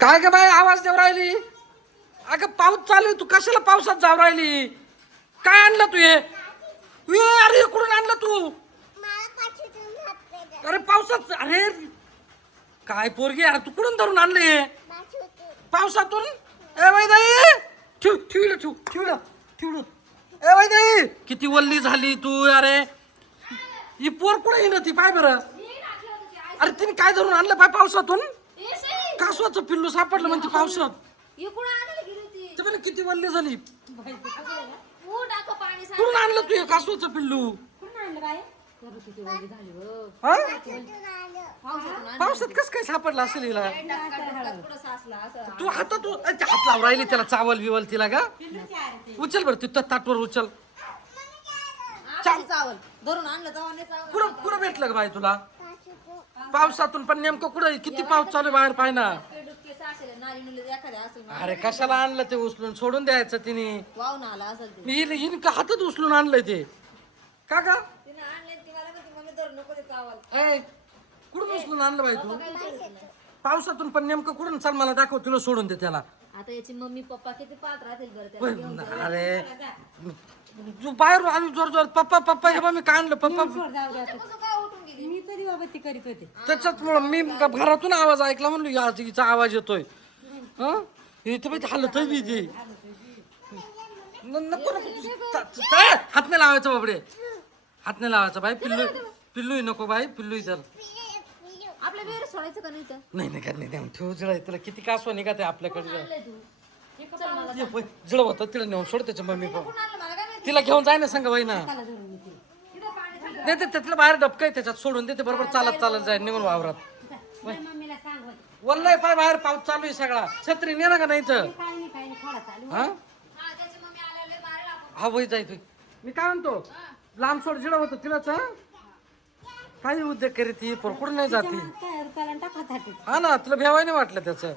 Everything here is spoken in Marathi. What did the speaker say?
काय ग बाई आवाज देऊ राहिली? अगं पाऊस चालू आहे, तू कशाला पावसात जाऊ राहिली? काय आणलं तू हे? अरे कुठून आणलं तू? अरे पावसात, अरे काय पोरगी यार, तू कुठून धरून आणले पावसातून? ए बाई दाई ठेवलं ए बाई दाई, किती वल्ली झाली तू. अरे ही पोर कुठे येणं ती पाय बरं. अरे तिने काय धरून आणलं पाय पावसातून? कासवाचं पिल्लू सापडलं म्हणते पावसात. म्हणे किती वल्ली झाली. कुठून आणलं तू हे कासवाचं पिल्लू? पावसात कस काय सापडला असेल हिला? तू हातात हात लावून राहिली त्याला, चावल बिवल तिला का? उचल बरं तू ताटवर उचल. कुठं कुठं भेटलं ग बाई तुला पावसातून? पण नेमकं कुठं किती पाऊस चालू बाहेर पाय ना. अरे कशाला आणलं ते उचलून? सोडून द्यायचं तिने. हिने का हातात उचलून आणलंय ते का ग? कुठून उचलून आणलं बाई तू पावसातून? पण नेमकं कुठून? चल मला दाखव, तुला सोडून दे त्याला. आता याची मम्मी पप्पा किती पाहत राहतील बरं. अरे तू बाहेर आली जोर जोर पप्पा पप्पा हे बा मी काय आणलं पप्पा. मी कधी बाबा ती करीत होते. त्याच्यात मी घरातून आवाज ऐकला म्हणलो या तिचा आवाज येतोय. इथे बाई हालत बी ती. नको काय हात नाही लावायचं बाबडे, हात नाही लावायचा बाई. पिल्लू पिल्लू नको बाई, पिल्लू तर आपल्या बेर सोडायचं का नाही तर? नाही काय नाही ठेव जळ. तुला किती कासवा निघते आपल्याकडे. जळ होतं तिला नेऊन सोड त्याच्या मम्मी पप्पा. तिला घेऊन जाय ना सांगा बाई ना. देते त्यातलं बाहेर डबकाय त्याच्यात सोडून देते. बरोबर चालत चालत जाय निघून वावरात. वल्लाय पाय बाहेर पाऊस चालू आहे सगळा. छत्री ने ना का नाही तर हा वही जाय. मी काय म्हणतो लांब सोड जिडं होतं तिलाच. काही उद्योग करीत ही पोर कुठं नाही जाती. हा ना तुला भेवाय नाही वाटलं त्याचं.